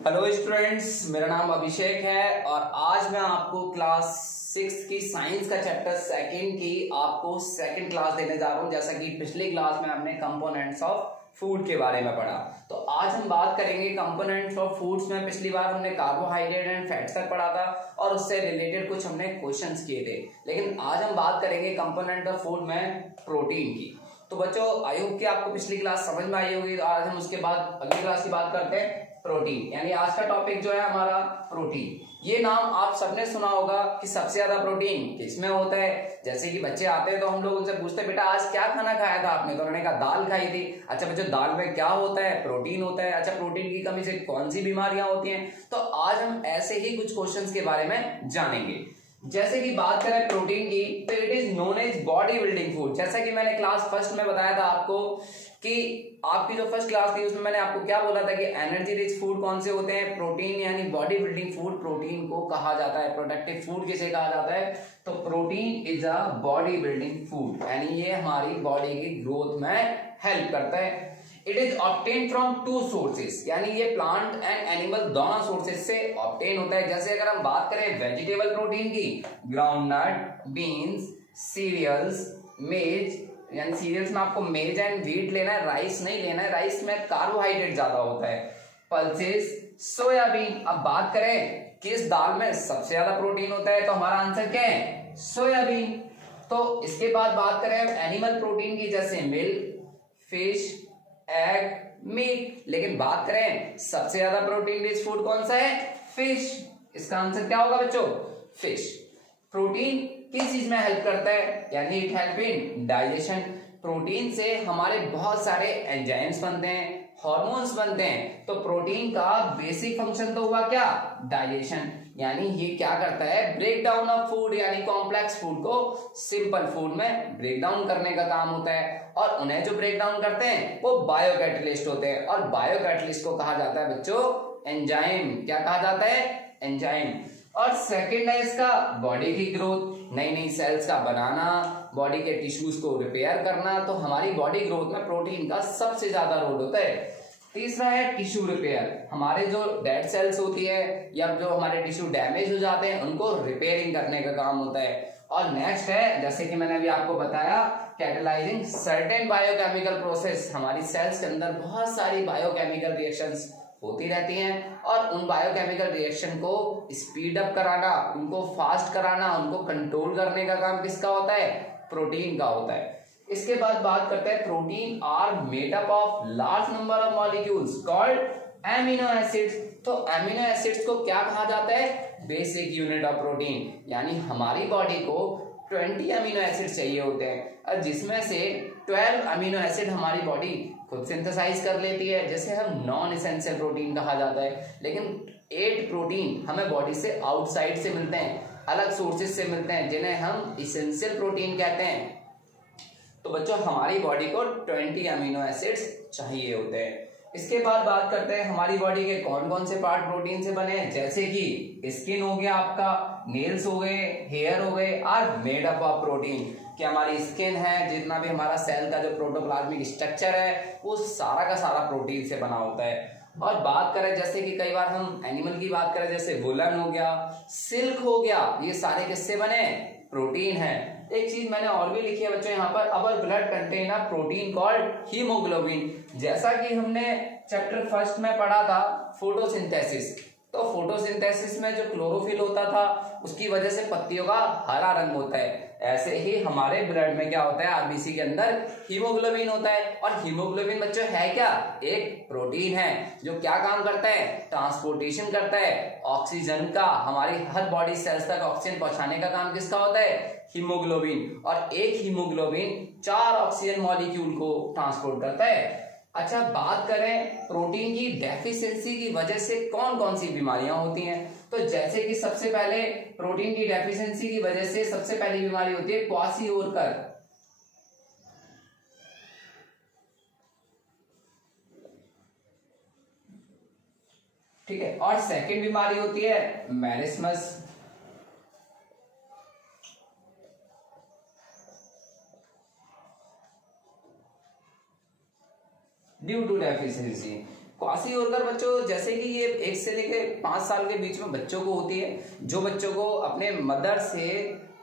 Hello students, मेरा नाम अभिषेक है और आज मैं आपको क्लास 6 की साइंस का चैप्टर सेकंड की आपको सेकंड क्लास देने जा रहा हूं। जैसा कि पिछली क्लास में हमने कंपोनेंट्स ऑफ फूड के बारे में पढ़ा, तो आज हम बात करेंगे कंपोनेंट्स ऑफ फूड्स में। पिछली बार हमने कार्बोहाइड्रेट एंड फैट्स तक पढ़ा था और उससे रिलेटेड कुछ हमने क्वेश्चंस किए थे, लेकिन आज हम बात करेंगे कंपोनेंट ऑफ फूड में प्रोटीन की। तो बच्चों, आई होप कि आपको पिछली क्लास समझ में आई होगी। तो आज हम उसके बाद अगली क्लास की बात करते हैं प्रोटीन, यानी आज का टॉपिक जो है हमारा प्रोटीन। ये नाम आप सबने सुना होगा कि सबसे ज्यादा प्रोटीन किसमें होता है। जैसे कि बच्चे आते हैं तो हम लोग उनसे पूछते हैं, बेटा आज क्या खाना खाया था आपने? तो उन्होंने कहा दाल खाई थी। अच्छा बच्चों, दाल में क्या होता है? प्रोटीन होता है। अच्छा, प्रोटीन की कमी से कौन सी बीमारियां होती हैं? तो आज हम ऐसे ही कुछ क्वेश्चंस के बारे में जानेंगे। जैसे कि बात करें प्रोटीन की, तो it is known as body building food. जैसा कि मैंने क्लास फर्स्ट में बताया था आपको कि आपकी जो फर्स्ट क्लास थी उसमें मैंने आपको क्या बोला था कि एनर्जी रिच फूड कौन से होते हैं? प्रोटीन, यानी बॉडी बिल्डिंग फूड प्रोटीन को कहा जाता है। प्रोडक्टिव फूड किसे कहा जाता है? तो protein is a body building food, यानी ये हमारी बॉडी की ग्रोथ में हेल्प करता है। It is obtain from to sources, यानी ये प्लांट एंड एनिमल दोनों सोर्सेस से ऑब्टेन होता है। जैसे अगर हम बात करें वेजिटेबल प्रोटीन की, ग्राउंडनट, बीन्स, सीरियल्स, मेज, यानी सीरियल्स में आपको मेज एंड व्हीट लेना है, राइस नहीं लेना है, राइस में कार्बोहाइड्रेट ज्यादा होता है। Pulses, soybean. अब बात करें किस दाल में सबसे ज्यादा प्रोटीन होता है, तो हमारा आंसर क्या है? सोयाबीन। तो इसके बाद बात करें एनिमल प्रोटीन की, जैसे मिल्क, फिश, एग, मीट। लेकिन बात करें सबसे ज्यादा प्रोटीन रिच फूड कौन सा है? फिश। इसका आंसर क्या होगा बच्चों? फिश। प्रोटीन किस चीज में हेल्प करता है? यानी it help in digestion. Protein से हमारे बहुत सारे एंजाइम्स बनते हैं, हार्मोन्स बनते हैं। तो प्रोटीन का बेसिक फंक्शन तो हुआ क्या? डाइजेशन। यानी ये क्या करता है? ब्रेक डाउन ऑफ फूड, यानी कॉम्प्लेक्स फूड को सिंपल फूड में ब्रेक डाउन करने का काम होता है। और उन्हें जो ब्रेक डाउन करते हैं वो बायोकैटलिस्ट होते हैं, और बायोकैटलिस्ट को कहा जाता है बच्चों एंजाइम। क्या कहा जाता है? एंजाइम। और सेकंड है इसका बॉडी की ग्रोथ, नई नई सेल्स का बनाना, बॉडी के टिश्यूज को रिपेयर करना। तो हमारी बॉडी ग्रोथ में प्रोटीन का सबसे ज्यादा रोल होता है। तीसरा है टिश्यू रिपेयर, हमारे जो डेड सेल्स होती है या जो हमारे टिश्यू डैमेज हो जाते हैं उनको रिपेयरिंग करने का काम होता है। और नेक्स्ट है, जैसे कि मैंने अभी आपको बताया, कैटलाइजिंग सर्टेन बायोकेमिकल प्रोसेस। हमारी सेल्स के अंदर बहुत सारी बायोकेमिकल रिएक्शंस होती रहती हैं और उन बायोकेमिकल रिएक्शन को स्पीड अप कराना, उनको फास्ट कराना, उनको कंट्रोल करने का काम किसका होता है? प्रोटीन का होता है। इसके बाद बात करते हैं protein are made up of large number of molecules called amino acids. तो एमिनो एसिड्स को क्या कहा जाता है? Basic unit of protein. यानी हमारी बॉडी को 20 अमीनो एसिड चाहिए होते हैं, और जिसमें से 12 अमीनो एसिड हमारी बॉडी खुद सिंथेसाइज कर लेती है, जिसे हम नॉन एसेंशियल प्रोटीन कहा जाता है। लेकिन 8 प्रोटीन हमें बॉडी से आउटसाइड से मिलते हैं, अलग सोर्सेज से मिलते हैं, जिन्हें हम इसेंशियल प्रोटीन कहते हैं। तो बच्चों, हमारी बॉडी को 20 अमीनो एसिड्स चाहिए होते हैं। इसके बाद बात करते हैं हमारी बॉडी के कौन कौन से पार्ट प्रोटीन से बने हैं। जैसे कि स्किन हो गया आपका, नेल्स हो गए, हेयर हो गए, are made up of protein. कि हमारी स्किन है, जितना भी हमारा सेल का जो प्रोटोप्लाज्मिक स्ट्रक्चर है वो सारा का सारा प्रोटीन से बना होता है। और बात करें जैसे कि कई बार हम एनिमल की बात करें, जैसे वुलन हो गया, सिल्क हो गया, ये सारे किससे बने? प्रोटीन है। एक चीज मैंने और भी लिखी है बच्चों यहाँ पर, अवर blood contain a protein called haemoglobin. जैसा कि हमने चैप्टर फर्स्ट में पढ़ा था फोटोसिंथेसिस, तो फोटोसिंथेसिस में जो क्लोरोफिल होता था उसकी वजह से पत्तियों का हरा रंग होता है। ऐसे ही हमारे ब्लड में क्या होता है? आरबीसी के अंदर हीमोग्लोबिन होता है। और हीमोग्लोबिन बच्चों है क्या? एक प्रोटीन है जो क्या काम करता है? ट्रांसपोर्टेशन करता है ऑक्सीजन का। हमारी हर बॉडी सेल्स तक ऑक्सीजन पहुंचाने का काम किसका होता है? हीमोग्लोबिन। और एक हीमोग्लोबिन 4 ऑक्सीजन मॉलिक्यूल को ट्रांसपोर्ट करता है। अच्छा, बात करें प्रोटीन की डेफिशिएंसी की वजह से कौन कौन सी बीमारियां होती हैं, तो जैसे कि सबसे पहले प्रोटीन की डेफिशिएंसी की वजह से सबसे पहली बीमारी होती है क्वाशीओरकर। ठीक है। और सेकंड बीमारी होती है marasmus. Due to deficiency. Kwashiorkor बच्चों जैसे कि ये 1 से लेके 5 साल के बीच में बच्चों को होती है, जो बच्चों को अपने मदर से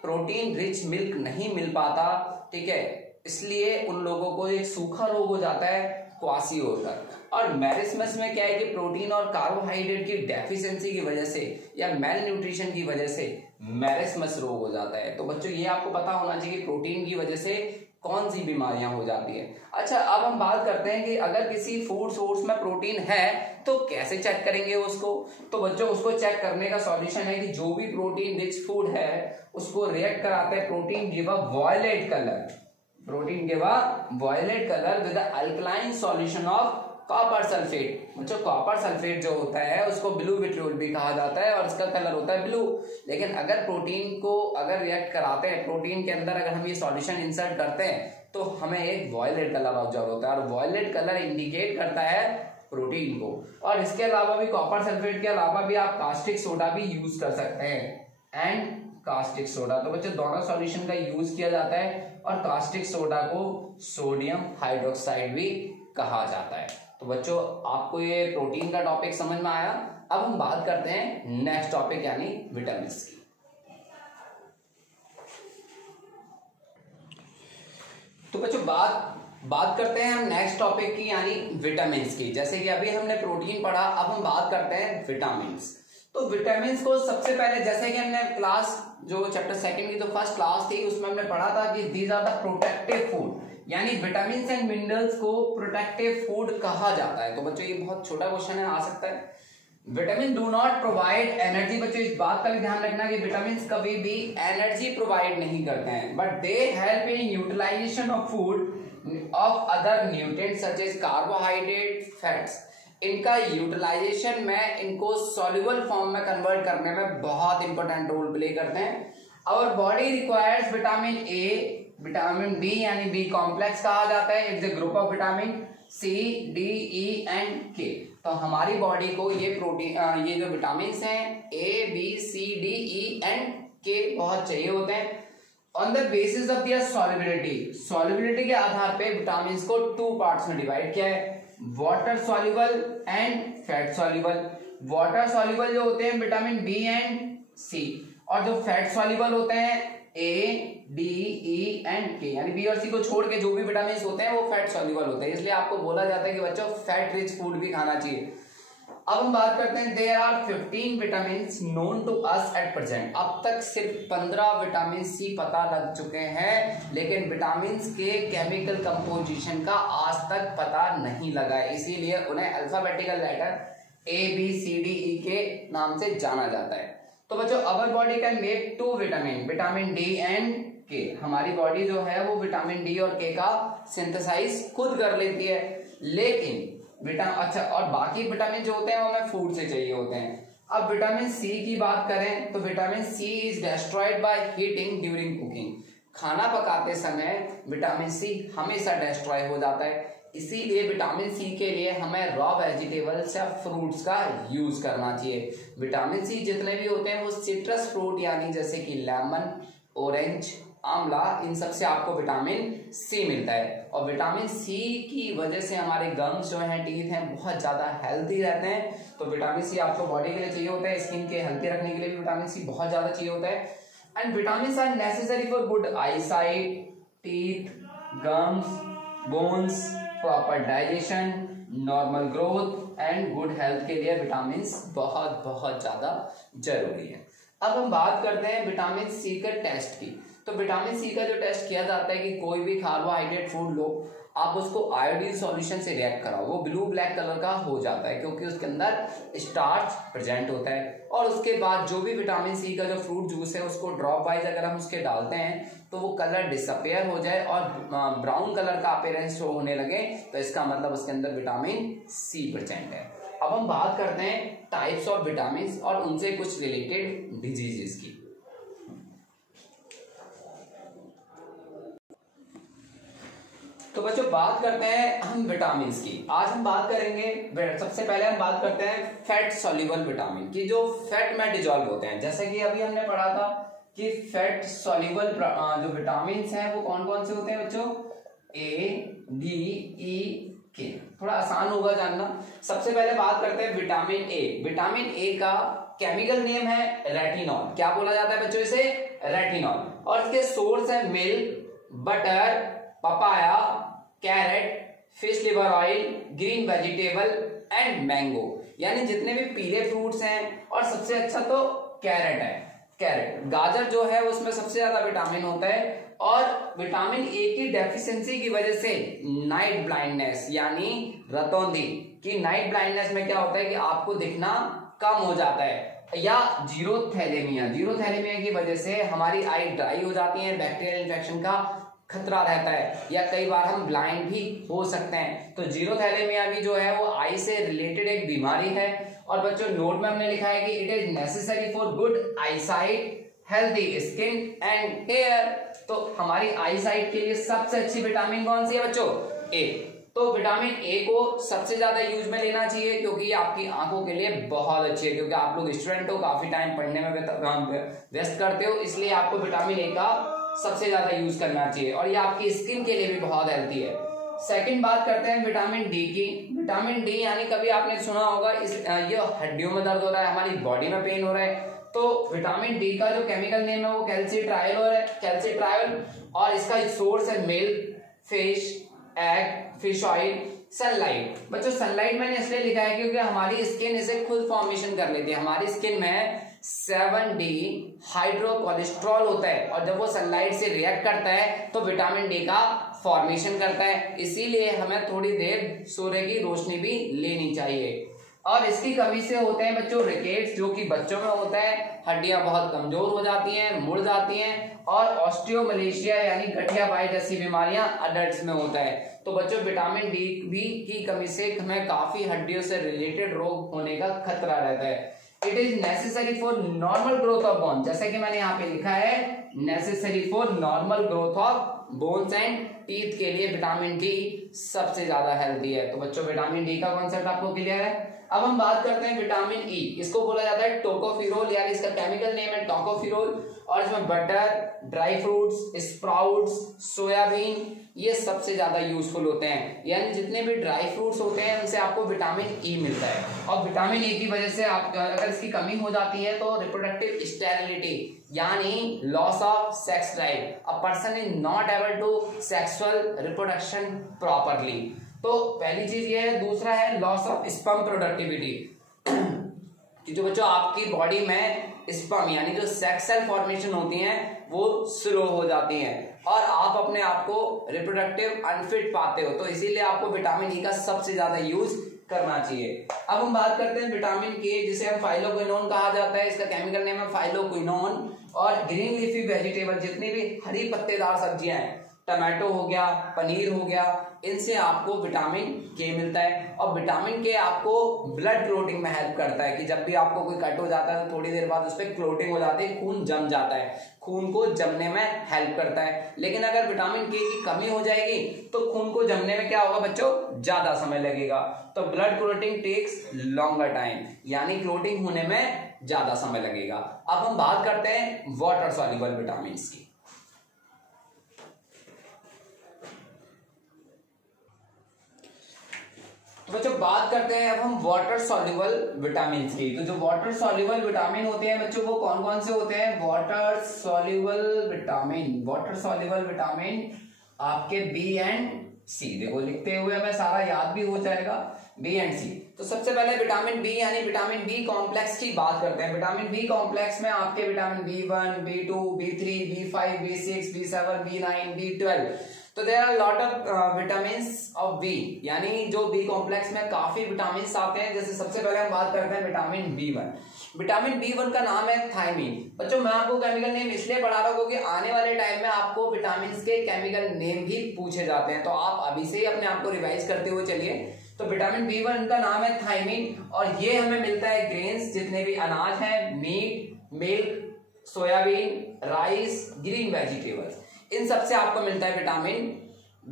प्रोटीन रिच मिल्क नहीं मिल पाता, ठीक है, इसलिए उन लोगों को एक सूखा रोग हो जाता है क्वासीओर्गर। और मैरिस्मस में क्या है कि प्रोटीन और कार्बोहाइड्रेट की डेफिशिएंसी की वजह से या मेल न्यूट्रिशन की वजह से मैरिस्मस रोग हो जाता है। तो बच्चों ये आपको पता होना चाहिए कि प्रोटीन की वजह से कौन सी बीमारियां हो जाती है। अच्छा, अब हम बात करते हैं कि अगर किसी फूड सोर्स में प्रोटीन है तो कैसे चेक करेंगे उसको। तो बच्चों उसको चेक करने का सॉल्यूशन है कि जो भी प्रोटीन रिच फूड है उसको रिएक्ट कराते हैं protein give a violet colour, protein give a violet colour with alkaline solution of copper sulphate. बच्चों कॉपर सल्फेट जो होता है उसको ब्लू विट्रियोल भी कहा जाता है और इसका कलर होता है ब्लू। लेकिन अगर प्रोटीन को अगर रिएक्ट कराते हैं, प्रोटीन के अंदर अगर हम ये सॉल्यूशन इंसर्ट करते हैं तो हमें एक वॉयलेट कलर ऑब्जर्व होता है और वॉयलेट कलर इंडिकेट करता है प्रोटीन को। और इसके अलावा भी कॉपर सल्फेट के अलावा भी आप कास्टिक सोडा भी यूज कर सकते हैं एंड कास्टिक सोडा। तो बच्चों दोनों सॉल्यूशन का यूज किया जाता है और कास्टिक सोडा को सोडियम हाइड्रोक्साइड भी कहा जाता है। तो बच्चों आपको ये प्रोटीन का टॉपिक समझ में आया। अब हम बात करते हैं नेक्स्ट टॉपिक यानी विटामिन की। तो बच्चों बात करते हैं हम नेक्स्ट टॉपिक की यानी विटामिन की। जैसे कि अभी हमने प्रोटीन पढ़ा, अब हम बात करते हैं विटामिन। तो विटामिन को सबसे पहले जैसे कि हमने क्लास जो चैप्टर सेकंड की जो फर्स्ट क्लास थी उसमें हमने पढ़ा था कि these are the protective food, यानी विटामिन एंड मिनरल्स को प्रोटेक्टिव फूड कहा जाता है। तो बच्चों ये बहुत छोटा क्वेश्चन है, आ सकता है। Vitamin do not provide energy. बच्चों इस बात का भी ध्यान रखना कि विटामिन कभी भी एनर्जी प्रोवाइड नहीं करते हैं, but they help in utilisation of food of other nutrients such as carbohydrate, fats. इनका यूटिलाइजेशन में इनको सॉल्युबल फॉर्म में कन्वर्ट करने में बहुत इंपॉर्टेंट रोल प्ले करते हैं। Our body requires vitamin A, vitamin B यानी बी कॉम्प्लेक्स कहा जाता है, it's a group of vitamin C, D, E and K. तो हमारी बॉडी को ये प्रोटीन ये जो विटामिन हैं A, B, C, D, E and K बहुत चाहिए होते हैं। On the basis of their solubility के आधार पे विटामिन को 2 पार्ट्स में डिवाइड किया है, water soluble and fat soluble. Water soluble जो होते हैं विटामिन बी एंड सी, और जो फैट सॉल्युबल होते हैं ए, डी, ई एंड के, यानी बी और सी को छोड़ के जो भी विटामिन होते हैं वो फैट सॉल्युबल होते हैं। इसलिए आपको बोला जाता है कि बच्चों फैट रिच फूड भी खाना चाहिए। अब हम बात करते हैं there are 15 vitamin known to us at present. अब तक सिर्फ 15 विटामिन सी पता लग चुके हैं, लेकिन विटामिन के केमिकल कंपोजिशन का आज तक पता नहीं लगा है, इसीलिए उन्हें alphabetical letter A, B, C, D, E के नाम से जाना जाता है। तो बच्चों our body can make 2 vitamin D and K. हमारी बॉडी जो है वो विटामिन डी और के का सिंथेसाइज खुद कर लेती है, लेकिन अच्छा और बाकी विटामिन जो होते हैं वो हमें फूड से चाहिए होते हैं। अब विटामिन सी की बात करें तो vitamin C is destroyed by heating during cooking. खाना पकाते समय विटामिन सी हमेशा डिस्ट्रॉय हो जाता है, इसीलिए विटामिन सी के लिए हमें रॉ वेजिटेबल्स या फ्रूट्स का यूज करना चाहिए। विटामिन सी जितने भी होते हैं वो सिट्रस फ्रूट यानी जैसे कि लेमन, ऑरेंज, आंवला, इन सब से आपको विटामिन सी मिलता है। और विटामिन सी की वजह से हमारे गम्स जो हैं, टीथ हैं, बहुत ज्यादा हेल्थी रहते हैं। तो विटामिन सी आपको बॉडी के लिए चाहिए होता है, स्किन के हेल्थी रखने के लिए भी विटामिन सी बहुत ज्यादा चाहिए होता है। And vitamin are necessary for good eyesight, teeth, gums, bones, proper digestion, normal growth and good health के लिए विटामिन बहुत बहुत ज्यादा जरूरी है। अब हम बात करते हैं विटामिन सी के टेस्ट की। तो विटामिन सी का जो टेस्ट किया जाता है कि कोई भी कार्बोहाइड्रेट फूड लो, आप उसको आयोडीन सॉल्यूशन से रिएक्ट कराओ, वो ब्लू ब्लैक कलर का हो जाता है क्योंकि उसके अंदर स्टार्च प्रेजेंट होता है। और उसके बाद जो भी विटामिन सी का जो फ्रूट जूस है उसको ड्रॉप वाइज अगर हम उसके डालते हैं तो वो कलर डिसअपेयर हो जाए और ब्राउन कलर का अपीयरेंस शो होने लगे, तो इसका मतलब उसके अंदर विटामिन सी प्रेजेंट है। अब हम बात करते हैं टाइप्स ऑफ विटामिन और उनसे कुछ रिलेटेड डिजीजेस की। तो बच्चों बात करते हैं हम विटामिन की। आज हम बात करेंगे, सबसे पहले हम बात करते हैं फैट सॉल्युबल विटामिन की, जो फैट में डिजॉल्व होते हैं। जैसे कि अभी हमने पढ़ा था कि फैट सॉल्युबल जो विटामिन हैं वो कौन कौन से होते हैं बच्चों, ए, डी, ई, के। थोड़ा आसान होगा जानना। सबसे पहले बात करते हैं विटामिन ए। विटामिन ए का केमिकल नेम है रेटिनॉल। क्या बोला जाता है बच्चों इसे? रेटिनॉल। और इसके सोर्स है milk, butter, papaya, carrot, fish liver oil, green vegetable and mango. यानी जितने भी पीले फ्रूट्स हैं, और सबसे अच्छा तो कैरेट है। कैरेट, गाजर जो है उसमें सबसे ज्यादा विटामिन होता है। और विटामिन ए की डेफिशिएंसी की वजह से नाइट ब्लाइंडनेस यानी रतौंधी की नाइट ब्लाइंडनेस में क्या होता है कि आपको दिखना कम हो जाता है। या जीरोथैलेमिया, जीरोथैलेमिया की वजह से हमारी आई ड्राई हो जाती है, बैक्टीरियल इन्फेक्शन का खतरा रहता है, या कई बार हम ब्लाइंड भी हो सकते हैं। तो जीरोथैलेमिया भी जो है वो आई से रिलेटेड एक बीमारी है। और बच्चों नोट में हमने लिखा है कि it is necessary for good eyesight, healthy skin and hair. तो हमारी आईसाइट के लिए सबसे अच्छी विटामिन कौन सी है बच्चों? ए। तो विटामिन ए को सबसे ज्यादा यूज में लेना चाहिए, क्योंकि ये आपकी आंखों के लिए बहुत अच्छी है। क्योंकि आप लोग स्टूडेंट हो, काफी टाइम पढ़ने में व्यस्त करते हो, इसलिए आपको विटामिन ए का सबसे ज्यादा यूज करना चाहिए। और ये आपकी स्किन के लिए भी बहुत हेल्थी है। सेकंड बात करते हैं विटामिन डी की। विटामिन डी यानी कभी आपने सुना होगा ये हड्डियों में दर्द हो रहा है, हमारी बॉडी में पेन हो रहा है, तो विटामिन डी का जो केमिकल नेम है वो कैल्सिट्रायोल है, कैल्सिट्रायोल। और इसका सोर्स है milk, fish, egg, fish oil, sunlight. बच्चों सनलाइट मैंने इसलिए लिखा है क्योंकि हमारी स्किन इसे खुद फॉर्मेशन कर लेती है। हमारी स्किन में 7D हाइड्रोकोलेस्ट्रॉल होता है, और जब वो सनलाइट से रिएक्ट करता है तो विटामिन डी का फॉर्मेशन करता है। इसीलिए हमें थोड़ी देर सूर्य की रोशनी भी लेनी चाहिए। और इसकी कमी से होते हैं बच्चों रिकेट्स, जो कि बच्चों में होता है, हड्डियां बहुत कमजोर हो जाती हैं, मुड़ जाती हैं। और ऑस्टियोमलेशिया यानी गठिया बाई जैसी बीमारियां अडल्ट्स में होता है। तो बच्चों विटामिन डी भी की कमी से हमें काफी हड्डियों से रिलेटेड रोग होने का खतरा रहता है। It is necessary for normal growth of bone, जैसे कि मैंने यहाँ पे लिखा है necessary for normal growth of bones and teeth के लिए विटामिन डी सबसे ज्यादा हेल्दी है। तो बच्चों विटामिन डी का कॉन्सेप्ट आपको क्लियर है। अब हम बात करते हैं विटामिन ई। इसको बोला जाता है टोकोफिरोल, यानी इसका केमिकल नेम है टोकोफिरोल। और इसमें butter, dry fruits, sprouts, soybean ये सबसे ज्यादा यूजफुल होते हैं। यानी जितने भी ड्राई फ्रूट्स होते हैं उनसे आपको विटामिन ई मिलता है। और विटामिन ई की वजह से आप अगर इसकी कमी हो जाती है तो रिप्रोडक्टिव स्टेरिलिटी यानी loss of sex drive, a person is not able to sexual reproduction properly. तो पहली चीज ये है। दूसरा है लॉस ऑफ स्पर्म प्रोडक्टिविटी, कि जो बच्चों आपकी बॉडी में स्पर्म यानी जो सेक्स सेल फॉर्मेशन होती हैं वो स्लो हो जाती हैं, और आप अपने आप को रिप्रोडक्टिव अनफिट पाते हो। तो इसीलिए आपको विटामिन ई का सबसे ज्यादा यूज करना चाहिए। अब हम बात करते हैं विटामिन के, जिसे हम फाइलोक्विनोन कहा जाता है। इसका केमिकल नेम है फाइलोक्विनोन। और ग्रीन लीफी वेजिटेबल, जितनी भी हरी पत्तेदार सब्जियां हैं, टमाटो हो गया, पनीर हो गया, इनसे आपको विटामिन के मिलता है। और विटामिन के आपको ब्लड क्लोटिंग में हेल्प करता है, कि जब भी आपको कोई कट हो जाता है तो थोड़ी देर बाद उस पर क्लोटिंग हो जाती है, खून जम जाता है, खून को जमने में हेल्प करता है। लेकिन अगर विटामिन के की कमी हो जाएगी तो खून को जमने में क्या होगा बच्चों? ज्यादा समय लगेगा। तो blood clotting takes longer time, यानी क्लोटिंग होने में ज्यादा समय लगेगा। अब हम बात करते हैं वाटर सॉल्युबल विटामिन की। तो बच्चों बात करते हैं अब हम वाटर सॉल्युबल विटामिन की। तो जो वाटर सॉल्युबल विटामिन होते हैं बच्चों वो कौन कौन से होते हैं? Water soluble vitamin, water soluble vitamin आपके बी एंड सी। देखो लिखते हुए हमें सारा याद भी हो जाएगा, बी एंड सी। तो सबसे पहले विटामिन बी यानी विटामिन बी कॉम्प्लेक्स की बात करते हैं। विटामिन बी कॉम्प्लेक्स में आपके vitamin B1, B2, B3, B5, B6, B7, B9, B12, तो there are lot of vitamin of B, यानी जो बी कॉम्प्लेक्स में काफी विटामिन आते हैं। जैसे सबसे पहले हम बात करते हैं विटामिन B1। विटामिन B1 का नाम है थायमीन। बच्चों मैं आपको केमिकल नेम इसलिए पढ़ा रहा हूँ क्योंकि आने वाले टाइम में आपको विटामिन के केमिकल नेम भी पूछे जाते हैं, तो आप अभी से ही अपने आप को रिवाइज करते हुए चलिए। तो विटामिन B1 का नाम है थायमीन, और ये हमें मिलता है ग्रेन्स, जितने भी अनाज हैं, meat, milk, soybean, rice, green vegetables, इन सबसे आपको मिलता है विटामिन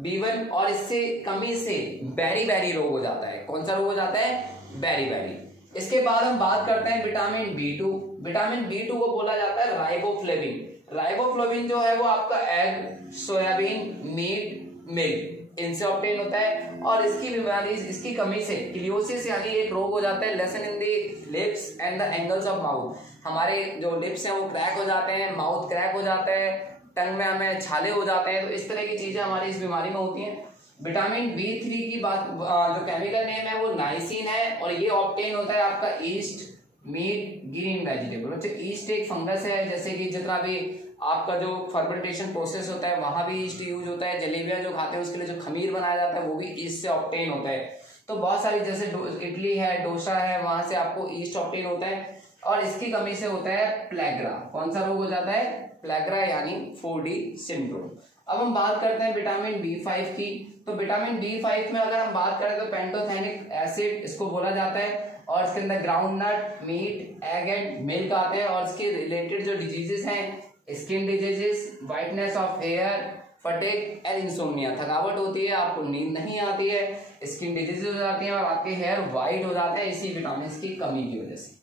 B1। और इससे कमी से बेरी रोग हो जाता है। कौन सा रोग हो जाता है? बेरी। इसके बाद हम बात करते हैं विटामिन B2। विटामिन B2 को बोला जाता है राइबोफ्लेविन। राइबोफ्लेविन जो है वो आपका एग, सोयाबीन, मीट, मिल्क, इनसे ऑब्टेन होता है। और इसकी बीमारी, इसकी कमी से किलियोसिस यानी एक रोग हो जाता है, lesson in the lips and the angles of mouth, हमारे जो लिप्स हैं वो क्रैक हो जाते हैं, माउथ क्रैक हो जाता है, टंग में हमें छाले हो जाते हैं, तो इस तरह की चीजें हमारी इस बीमारी में होती हैं। विटामिन B3 की बात, जो केमिकल नेम है वो नाइसिन है, और ये ऑब्टेन होता है आपका ईस्ट मीट ग्रीन वेजिटेबल। अच्छा, ईस्ट एक फंगस है, जैसे कि जितना भी आपका जो फर्मेंटेशन प्रोसेस होता है वहां भी ईस्ट यूज होता है, जलेबियां जो खाते हैं उसके लिए जो खमीर बनाया जाता है वो भी ईस्ट से ऑब्टेन होता है। तो बहुत सारी जैसे इडली है, डोसा है, वहां से आपको ईस्ट ऑब्टेन होता है। और इसकी कमी से होता है प्लेग्रा। कौन सा रोग हो जाता है? प्लेग्रा यानी 4D सिंड्रोम। अब हम बात करते हैं विटामिन B5 की। तो विटामिन B5 में अगर हम बात करें तो पेंटोथेनिक एसिड इसको बोला जाता है, और इसके अंदर ground nut, meat, egg and milk आते हैं। और इसके रिलेटेड जो डिजीजेस हैं, skin diseases, whiteness of hair, fatigue and insomnia, थकावट होती है, आपको नींद नहीं आती है, स्किन डिजीजेस हो जाती हैं और आपके हेयर व्हाइट हो जाते हैं इसी विटामिन की कमी की वजह से।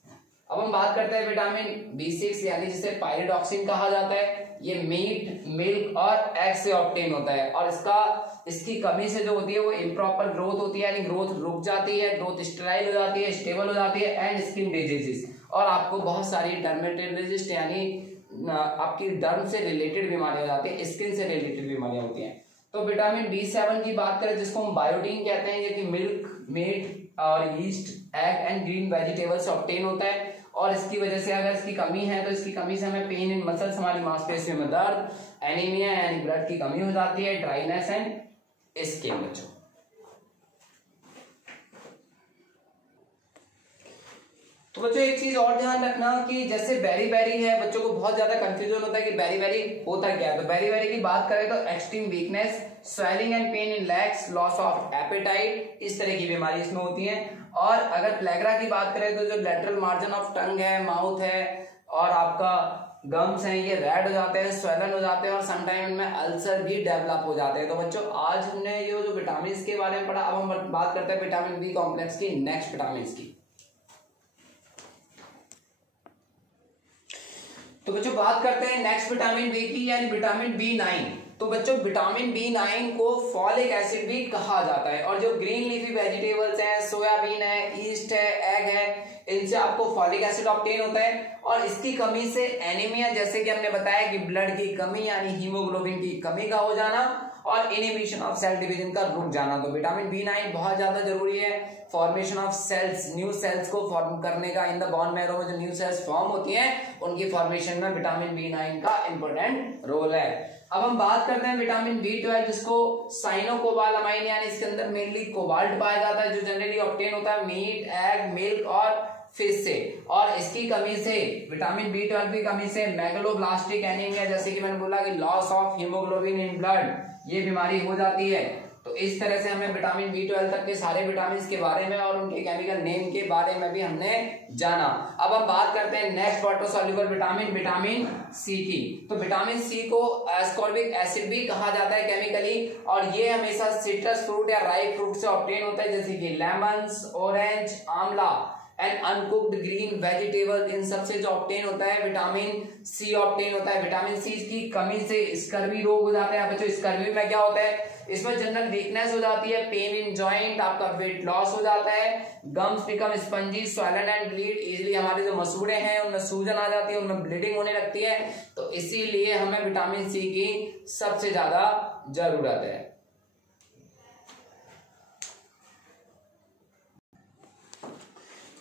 अब हम बात करते हैं विटामिन B6 यानी जिसे पायरिडॉक्सिन कहा जाता है। ये मीट, मिल्क और एग से ऑब्टेन होता है, और इसकी कमी से जो होती है वो इम्प्रॉपर ग्रोथ होती है, यानी ग्रोथ रुक जाती है, ग्रोथ स्टेराइल हो जाती है, स्टेबल हो जाती है, एंड स्किन डिजीजेस, और आपको बहुत सारी डर्मेटोलॉजिस्ट यानी आपकी डर्म से रिलेटेड बीमारियां हो जाती है, स्किन से रिलेटेड बीमारियां होती हैं। तो विटामिन B7 की बात करें जिसको हम बायोटीन कहते हैं, ये कि मिल्क, मीट और east, egg and green vegetable से ऑब्टेन होता है। और इसकी वजह से अगर इसकी कमी है तो इसकी कमी से हमें पेन इन मसल्स, हमारी मांसपेशियों में दर्द, एनीमिया यानी ब्लड की कमी हो जाती है, ड्राइनेस एंड स्किन। बच्चों तो बच्चों एक चीज और ध्यान रखना कि जैसे बेरी बेरी है, बच्चों को बहुत ज्यादा कंफ्यूजन होता है कि बेरी बेरी होता क्या है। तो बेरी बेरी की बात करें तो extreme weakness, swelling and pain in legs, loss of appetite, इस तरह की बीमारी इसमें होती है। और अगर प्लेग्रा की बात करें तो जो लेटरल मार्जिन ऑफ टंग है, माउथ है और आपका गम्स हैं, ये रेड हो जाते हैं, स्वेलन हो जाते हैं, और समटाइम इनमें अल्सर भी डेवलप हो जाते हैं। तो बच्चों आज हमने ये जो विटामिन के बारे में पढ़ा, अब हम बात करते हैं विटामिन बी कॉम्प्लेक्स की, नेक्स्ट विटामिन की। तो बच्चों बात करते हैं नेक्स्ट विटामिन बी की, यानी विटामिन B9। तो बच्चों विटामिन B9 को फॉलिक एसिड भी कहा जाता है, और जो ग्रीन लीफी वेजिटेबल्स हैं, सोयाबीन है, ईस्ट है, एग है, इनसे आपको फॉलिक एसिड ऑब्टेन होता है। और इसकी कमी से एनीमिया, जैसे कि हमने बताया कि ब्लड की कमी यानी हीमोग्लोबिन की कमी का हो जाना, और इनहिबिशन ऑफ सेल डिवीजन का रुक जाना। तो विटामिन B9 बहुत ज्यादा जरूरी है formation of cells, new cells को फॉर्म करने का। इन द बोन मैरो में जो न्यू सेल्स फॉर्म होती हैं उनकी फॉर्मेशन में विटामिन B9 का इंपॉर्टेंट रोल है। अब हम बात करते हैं विटामिन B12 जिसको साइनोकोबालामाइन, यानी इसके अंदर मेनली कोबाल्ट पाया जाता है, जो जनरली ऑब्टेन होता है मीट, एग, मिल्क और फिश से। और इसकी कमी से, विटामिन B12 की कमी से मेगलोब्लास्टिक एनीमिया, जैसे कि मैंने बोला कि loss of haemoglobin in blood, ये बीमारी हो जाती है। तो इस तरह से हमें विटामिन B12 तक के सारे विटामिन के बारे में और उनके केमिकल नेम के बारे में भी हमने जाना। अब हम बात करते हैं next water soluble vitamin, vitamin C की। तो विटामिन C को एस्कॉर्बिक एसिड भी कहा जाता है केमिकली, और ये हमेशा सिट्रस फ्रूट या राइप फ्रूट से ऑब्टेन होता है, जैसे कि लेमन्स, ऑरेंज, आंवला एंड अनकुक्ड ग्रीन वेजिटेबल, इन सबसे जो ऑब्टेन होता है विटामिन C ऑब्टेन होता है। विटामिन C की कमी से स्कर्वी रोग हो जाता है। बच्चों स्कर्वी में क्या होता है, इसमें जनरल वीकनेस हो जाती है, पेन इन जॉइंट, आपका वेट लॉस हो जाता है, gums become spongy, swollen and bleed, easily हमारे जो मसूड़े हैं उनमें सूजन आ जाती है, उनमें ब्लीडिंग होने लगती है। तो इसीलिए हमें विटामिन C की सबसे ज्यादा जरूरत है।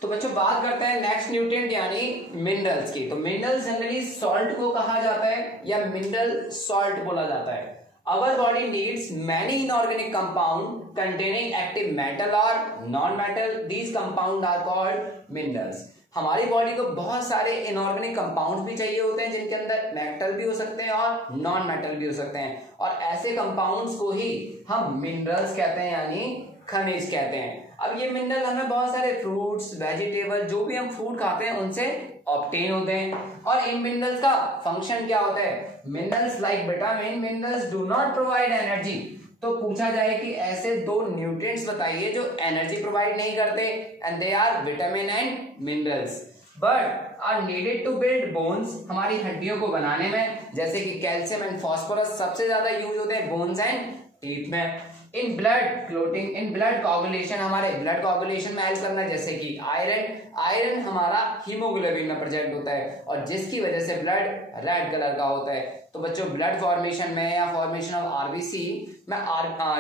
तो बच्चों बात करते हैं नेक्स्ट न्यूट्रिएंट यानी मिनरल्स की। तो मिनरल्स जनरली सॉल्ट को कहा जाता है या मिनरल सॉल्ट बोला जाता है। Our body needs many inorganic compound containing active metal or non-metal. These compound are called minerals. हमारी बॉडी को बहुत सारे इनऑर्गेनिक कंपाउंड्स भी चाहिए होते हैं, जिनके अंदर मेटल भी हो सकते हैं और नॉन मेटल भी हो सकते हैं, और ऐसे कंपाउंड्स को ही हम मिनरल्स कहते हैं यानी खनिज कहते हैं। अब ये मिनरल हमें बहुत सारे फ्रूट्स, वेजिटेबल, जो भी हम फूड खाते हैं उनसे ऑब्टेन होते हैं। और इन मिनरल्स का फंक्शन क्या होता है, minerals like vitamin minerals do not provide energy. तो पूछा जाए कि ऐसे दो न्यूट्रिएंट्स बताइए जो एनर्जी प्रोवाइड नहीं करते, and they are vitamin and minerals, but are needed to build bones, हमारी हड्डियों को बनाने में, जैसे कि कैल्शियम एंड फास्फोरस सबसे ज्यादा यूज होते हैं बोन्स एंड टीथ में। In blood clotting, in blood coagulation, हमारे ब्लड कोगुलेशन में हेल्प करना है, जैसे कि आयरन हमारा हीमोग्लोबिन में प्रेजेंट होता है और जिसकी वजह से ब्लड रेड कलर का होता है। तो बच्चों ब्लड फॉर्मेशन में या फॉर्मेशन ऑफ आरबीसी में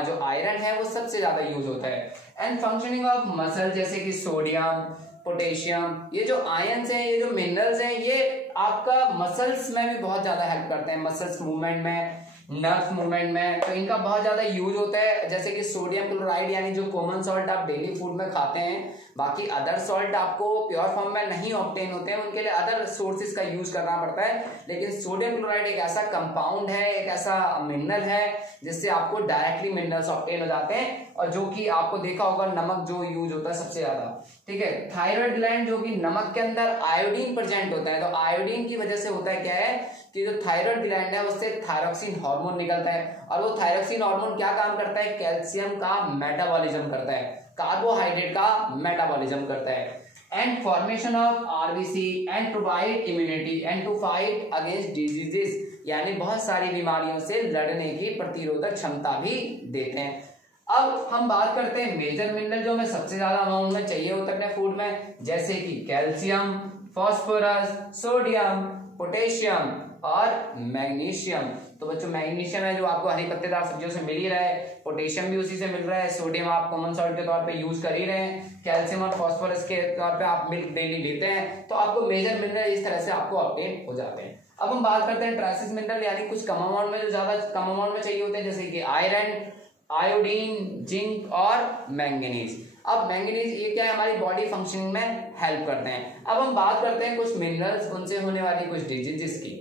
जो आयरन है वो सबसे ज्यादा यूज होता है। एंड फंक्शनिंग ऑफ मसल, जैसे कि सोडियम, पोटेशियम, ये जो आयंस हैं, ये जो मिनरल्स हैं, ये आपका मसल्स में भी बहुत ज्यादा हेल्प करते हैं, मसल्स मूवमेंट में, नर्व मूवमेंट में, तो इनका बहुत ज्यादा यूज होता है। जैसे कि सोडियम क्लोराइड यानी जो कॉमन सॉल्ट आप डेली फूड में खाते हैं, बाकी अदर सॉल्ट आपको प्योर फॉर्म में नहीं ऑब्टेन होते हैं, उनके लिए अदर सोर्सेज का यूज करना पड़ता है। लेकिन सोडियम क्लोराइड एक ऐसा कंपाउंड है, एक ऐसा मिनरल है जिससे आपको डायरेक्टली मिनरल्स ऑब्टेन हो जाते हैं, और जो कि आपको देखा होगा नमक जो यूज होता है सबसे ज्यादा, ठीक है। थायराइड ग्लैंड, जो कि नमक के अंदर आयोडीन प्रेजेंट होता है, तो आयोडीन की वजह से होता है क्या है कि जो थायराइड ग्लैंड है उससे थायरोक्सिन हार्मोन निकलता है, और वो थायरोक्सिन हार्मोन क्या काम करता है, कैल्शियम का मेटाबॉलिज्म करता है, कार्बोहाइड्रेट का मेटाबॉलिज्म करता है। And formation of RBC and provide immunity and to fight against diseases, यानी बहुत सारी बीमारियों से लड़ने की प्रतिरोधक क्षमता भी देते हैं। अब हम बात करते हैं मेजर मिनरल जो हमें सबसे ज्यादा अमाउंट में चाहिए होता है अपने फूड में, जैसे कि कैल्शियम, फास्फोरस, सोडियम, पोटेशियम और मैग्नीशियम। तो बच्चों मैग्नीशियम है जो आपको हरी पत्तेदार सब्जियों से मिल ही रहा है, पोटेशियम भी उसी से मिल रहा है, सोडियम आप कॉमन सॉल्ट के तौर पे यूज कर ही रहे हैं, कैल्शियम और फास्फोरस के तौर पे आप मिल्क डेली लेते हैं, तो आपको मेजर मिनरल इस तरह से आपको ऑब्टेन हो जाते हैं। अब हम बात करते हैं ट्रेसिस मिनरल, यानी कुछ कम अमाउंट में, जो ज्यादा कम अमाउंट में चाहिए होते हैं, जैसे कि आयरन, आयोडीन, जिंक और मैंगनीज। अब मैंगनीज ये क्या है, हमारी बॉडी फंक्शनिंग में हेल्प करते हैं। अब हम बात करते हैं कुछ मिनरल्स, उनसे होने वाली कुछ डिजीजेस की।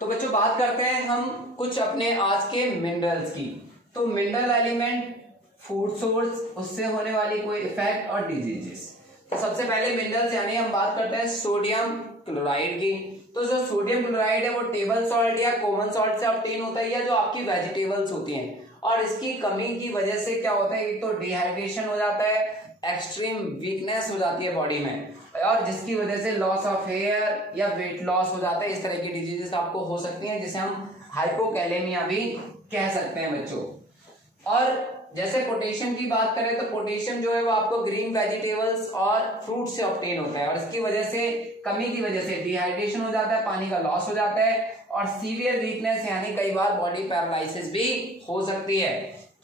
तो बच्चों बात करते हैं हम कुछ अपने आज के मिनरल्स की। तो मिनरल एलिमेंट, फूड सोर्स, उससे होने वाली कोई इफेक्ट और डिजीजेस। तो सबसे पहले मिनरल्स यानी हम बात करते हैं सोडियम क्लोराइड की। तो जो सोडियम क्लोराइड है वो टेबल सॉल्ट या कॉमन सॉल्ट से ऑब्टेन होता है, या जो आपकी वेजिटेबल्स होती हैं, और इसकी कमी की वजह से क्या होता है, एक तो डिहाइड्रेशन हो जाता है, एक्सट्रीम वीकनेस हो जाती है बॉडी में, और जिसकी वजह से लॉस ऑफ हेयर या वेट लॉस हो जाता है। इस तरह की डिजीजेस आपको हो सकती हैं, जिसे हम हाइपोकैलेमिया भी कह सकते हैं बच्चों। और जैसे पोटेशियम की बात करें तो पोटेशियम जो है वो आपको ग्रीन वेजिटेबल्स और फ्रूट से ऑब्टेन होता है, और इसकी वजह से, कमी की वजह से डिहाइड्रेशन हो जाता है, पानी का लॉस हो जाता है, और सीवियर वीकनेस यानी कई बार बॉडी पैरालिसिस भी हो सकती है।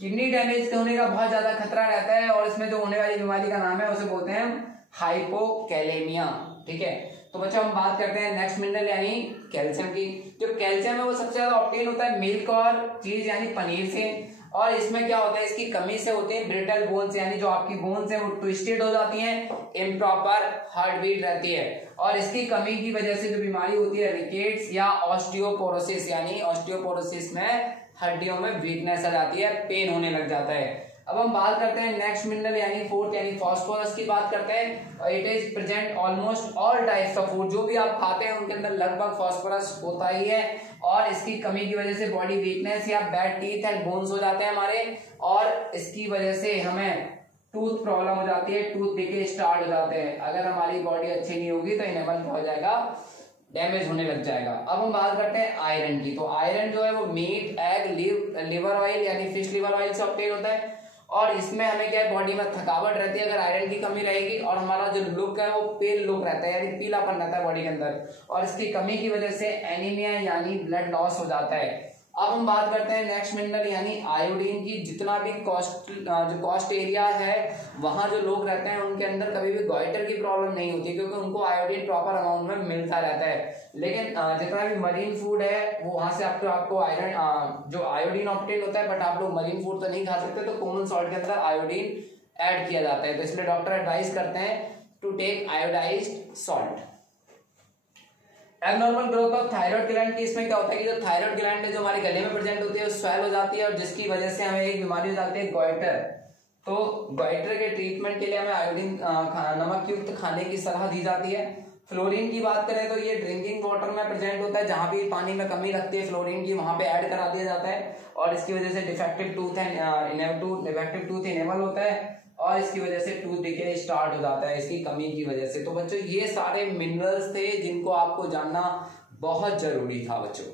किडनी डैमेज होने का बहुत ज्यादा खतरा रहता है, और इसमें जो होने वाली बीमारी का नाम है उसे बोलते हैं हाइपोकैलेमिया, ठीक है। तो बच्चों हम बात करते हैं नेक्स्ट मिनरल यानी कैल्शियम की। जो कैल्शियम है वो सबसे ज्यादा ऑब्टेन होता है मिल्क और चीज यानी पनीर से, और इसमें क्या होता है, इसकी कमी से होते हैं ब्रिटल बोन्स, यानी जो आपकी बोन्स है वो ट्विस्टेड हो जाती हैं, इम्प्रॉपर हार्ट बीट रहती है, और इसकी कमी की वजह से जो बीमारी होती है रिकेट्स या ऑस्टियोपोरोसिस, यानी ऑस्टियोपोरोसिस में हड्डियों में वीकनेस आ जाती है, पेन होने लग जाता है। अब हम बात करते हैं नेक्स्ट मिनरल यानी फोर्थ यानी फास्फोरस की बात करते हैं। It is present almost all types of food, जो भी आप खाते हैं उनके अंदर लगभग फास्फोरस होता ही है, और इसकी कमी की वजह से बॉडी वीकनेस या बैड टीथ एंड बोन्स हो जाते हैं हमारे, और इसकी वजह से हमें टूथ प्रॉब्लम हो जाती है, टूथ डिके स्टार्ट हो जाते हैं। अगर हमारी बॉडी अच्छी नहीं होगी तो इनेबल हो जाएगा, डैमेज होने लग जाएगा। अब हम बात करते हैं आयरन की। तो आयरन जो है वो मीट, एग, लिवर ऑयल यानी फिश लिवर ऑयल से ऑब्टेन होता है, और इसमें हमें क्या है, बॉडी में थकावट रहती है अगर आयरन की कमी रहेगी, और हमारा जो लुक है वो पेल लुक रहता है, यानी पीलापन रहता है बॉडी के अंदर, और इसकी कमी की वजह से एनीमिया यानी ब्लड लॉस हो जाता है। अब हम बात करते हैं नेक्स्ट मिनरल यानी आयोडीन की। जितना भी कोस्ट एरिया है वहां जो लोग रहते हैं उनके अंदर कभी भी गॉइटर की प्रॉब्लम नहीं होती, क्योंकि उनको आयोडीन प्रॉपर अमाउंट में मिलता रहता है। लेकिन जितना भी मरीन फूड है वो वहां से आपको आयरन जो आयोडीन ऑब्टेन होता है, बट आप लोग मरीन फूड तो नहीं खा सकते, तो कॉमन सॉल्ट के अंदर आयोडीन ऐड किया जाता है, तो इसलिए डॉक्टर एडवाइस करते हैं to take iodised salt. Abnormal growth of thyroid gland की, इसमें क्या होता है कि जो थायराइड ग्लैंड है जो हमारे गले में प्रेजेंट होती है वो स्वेल हो जाती है, और जिसकी वजह से हमें एक बीमारी हो जाती है गॉइटर। तो गॉइटर के ट्रीटमेंट के लिए हमें आयोडीन नमक युक्त खाने की सलाह दी जाती है। फ्लोरीन की बात करें तो ये ड्रिंकिंग वाटर में प्रेजेंट होता है, जहां भी पानी में कमी लगती है फ्लोरीन की वहां पे ऐड करा दिया जाता है, और इसकी वजह से डिफेक्टिव टूथ इनेबल होता है, और इसकी वजह से टूथ डिके स्टार्ट हो जाता है इसकी कमी की वजह से। तो बच्चों ये सारे मिनरल्स थे जिनको आपको जानना बहुत जरूरी था बच्चों।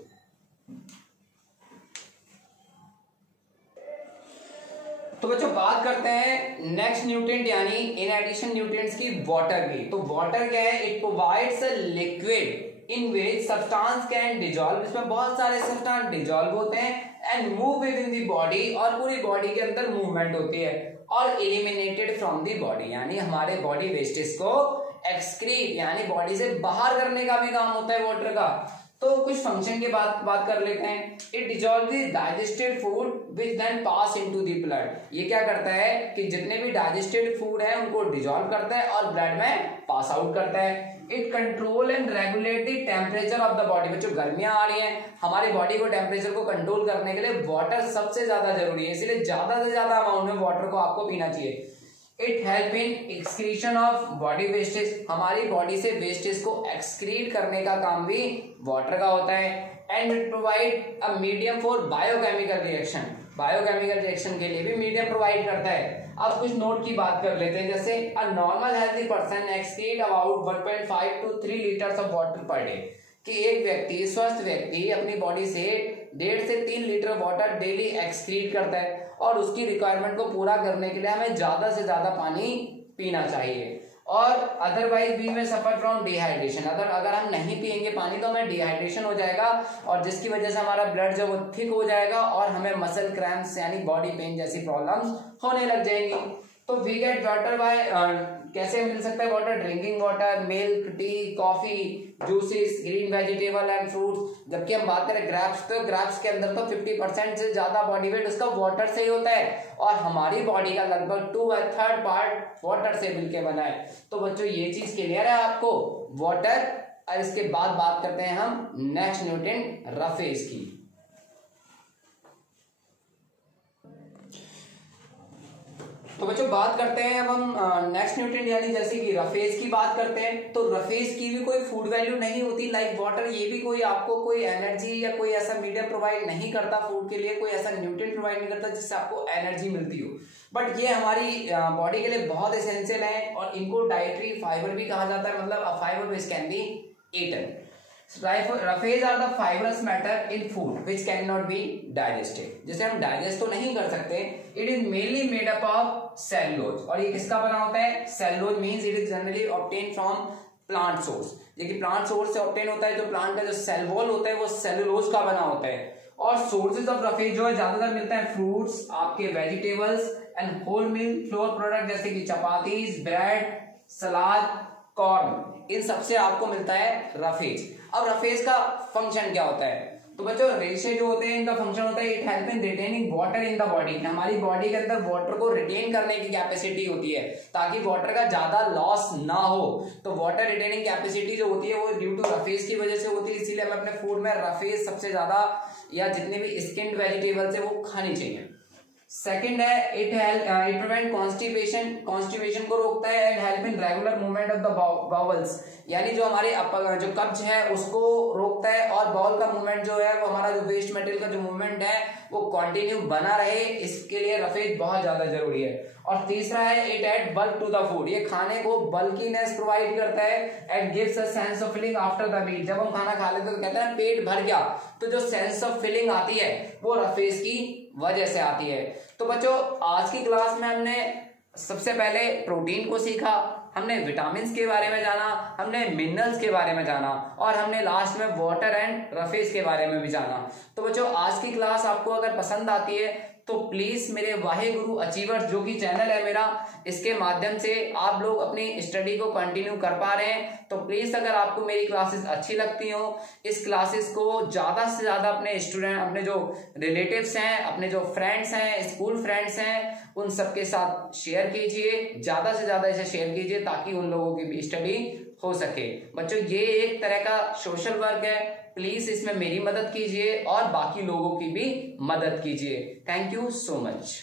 तो बच्चों बात करते हैं नेक्स्ट न्यूट्रिएंट यानी इन एडिशन न्यूट्रिएंट्स की वाटर की। तो वाटर क्या है, it provides a liquid in which substance can dissolve, इसमें बहुत सारे सब्सटेंस डिजॉल्व होते हैं and move with in the body, और पूरी बॉडी के अंदर मूवमेंट होती है, और एलिमिनेटेड फ्रॉम दी बॉडी यानी हमारे बॉडी वेस्टेज को एक्सक्रीट यानी बॉडी से बाहर करने का भी काम होता है वाटर का। तो कुछ फंक्शन की बात कर लेते हैं। It dissolve the digested food which then pass into the blood. ये क्या करता है कि जितने भी डाइजेस्टेड फूड है उनको डिजॉल्व करता है और ब्लड में पास आउट करता है। It control and regulate the temperature of the body. बच्चों गर्मियां आ रही हैं, हमारी बॉडी को टेम्परेचर को कंट्रोल करने के लिए वाटर सबसे ज्यादा जरूरी है, इसलिए ज्यादा से ज्यादा अमाउंट में वाटर को आपको पीना चाहिए। It help in excretion of body wastage, हमारी बॉडी से वेस्टेज को एक्सक्रीट करने का काम भी वाटर का होता है। And it provide a medium for biochemical reaction, biochemical reaction के लिए भी मीडियम प्रोवाइड करता है। अब कुछ नोट की बात कर लेते हैं, जैसे a normal healthy person excrete about 1.5 to 3 litres of water per day, कि एक व्यक्ति स्वस्थ व्यक्ति अपनी बॉडी से 1.5 से 3 लीटर वाटर डेली एक्सक्रीट करता है, और उसकी रिक्वायरमेंट को पूरा करने के लिए हमें ज्यादा से ज्यादा पानी पीना चाहिए। और अदरवाइज वी में सफर फ्रॉम डिहाइड्रेशन, अगर हम नहीं पिएंगे पानी तो हमें डिहाइड्रेशन हो जाएगा, और जिसकी वजह से हमारा ब्लड जो वो थिक हो जाएगा और हमें मसल क्रैम्प्स यानी बॉडी पेन जैसी प्रॉब्लम्स होने लग जाएंगी। तो वी गेट वाटर बाय, कैसे मिल सकता है water? Drinking water, milk, T, coffee, juices, green vegetable and fruits. जबकि हम बात करें ग्रेप्स, तो ग्रेप्स के अंदर तो 50% से ज्यादा बॉडी वेट उसका वाटर से ही होता है, और हमारी बॉडी का लगभग 2/3 पार्ट वाटर से मिलके बना है। तो बच्चों ये चीज क्लियर है आपको, वाटर। और इसके बाद बात करते हैं हम नेक्स्ट न्यूट्रिएंट रफेज की। तो बच्चों बात करते हैं अब हम नेक्स्ट न्यूट्रिएंट यानी जैसे कि रफेज की बात करते हैं। तो रफेज की भी कोई फूड वैल्यू नहीं होती लाइक वाटर, ये भी कोई आपको कोई एनर्जी या कोई ऐसा मीडियम प्रोवाइड नहीं करता फूड के लिए, कोई ऐसा न्यूट्रिएंट प्रोवाइड नहीं करता जिससे आपको एनर्जी मिलती हो, बट ये हमारी बॉडी के लिए बहुत एसेंशियल है, और इनको डाइटरी फाइबर भी कहा जाता है, मतलब a fibre which can be eaten. Roughage are the fibrous matter in food which can not be digested, जिसे हम डाइजेस्ट तो नहीं कर सकते। It is mainly made up of cellulose, और ये किसका बना होता है? Cellulose means it is generally obtain from plant source, ये कि प्लांट सोर्स से ऑब्टेन होता है। जो प्लांट का जो सेल वॉल होता है वो सेलुलोज का बना होता है। और सोर्सेज ऑफ रफेज जो है ज्यादातर मिलता है फ्रूट्स, आपके vegetables and whole meal flour product जैसे कि चपातीज, ब्रेड, सलाद, कॉर्न, इन सबसे आपको मिलता है रफेज। अब रफेज का फंक्शन क्या होता है? तो बच्चों रेशे जो होते हैं इनका फंक्शन होता है it help in retaining water in the body, हमारी बॉडी के अंदर वाटर को रिटेन करने की कैपेसिटी होती है ताकि वाटर का ज्यादा लॉस ना हो। तो वाटर रिटेनिंग कैपेसिटी जो होती है वो ड्यू टू रफेज की वजह से होती है, इसीलिए हमें अपने फूड में रफेज सबसे ज्यादा या जितने भी स्किन्ड वेजिटेबल्स है वो खानी चाहिए। सेकंड है इट प्रिवेंट कॉन्स्टिपेशन, कॉन्स्टिपेशन को रोकता है and help in regular movement of the bowls, यानी जो हमारे जो कब्ज है उसको रोकता है, और बाउल का मूवमेंट जो है वो हमारा जो वेस्ट मटेरियल का जो मूवमेंट है वो कंटिन्यू बना रहे, इसके लिए रफेज बहुत ज्यादा जरूरी है। और तीसरा है it add bulk to the food, ये खाने को बल्कीनेस प्रोवाइड करता है and gives a sense of feeling after the meal. जब हम खाना खा लेते तो कहते हैं पेट भर गया, तो जो सेंस ऑफ फीलिंग आती है वो रफेज की वजह से आती है। तो बच्चों आज की क्लास में हमने सबसे पहले प्रोटीन को सीखा, हमने विटामिन्स के बारे में जाना, हमने मिनरल्स के बारे में जाना, और हमने लास्ट में वाटर एंड रफेज के बारे में भी जाना। तो बच्चों आज की क्लास आपको अगर पसंद आती है तो प्लीज मेरे वाहेगुरु अचीवर्स जो कि चैनल है मेरा, इसके माध्यम से आप लोग अपनी स्टडी को कंटिन्यू कर पा रहे हैं। तो प्लीज अगर आपको मेरी क्लासेस अच्छी लगती हो, इस क्लासेस को ज्यादा से ज्यादा अपने स्टूडेंट, अपने जो रिलेटिव्स हैं, अपने जो फ्रेंड्स हैं, स्कूल फ्रेंड्स हैं, उन सबके साथ शेयर कीजिए, ज्यादा से ज्यादा इसे शेयर कीजिए ताकि उन लोगों की भी स्टडी हो सके। बच्चों ये एक तरह का सोशल वर्क है, प्लीज इसमें मेरी मदद कीजिए और बाकी लोगों की भी मदद कीजिए। Thank you so much.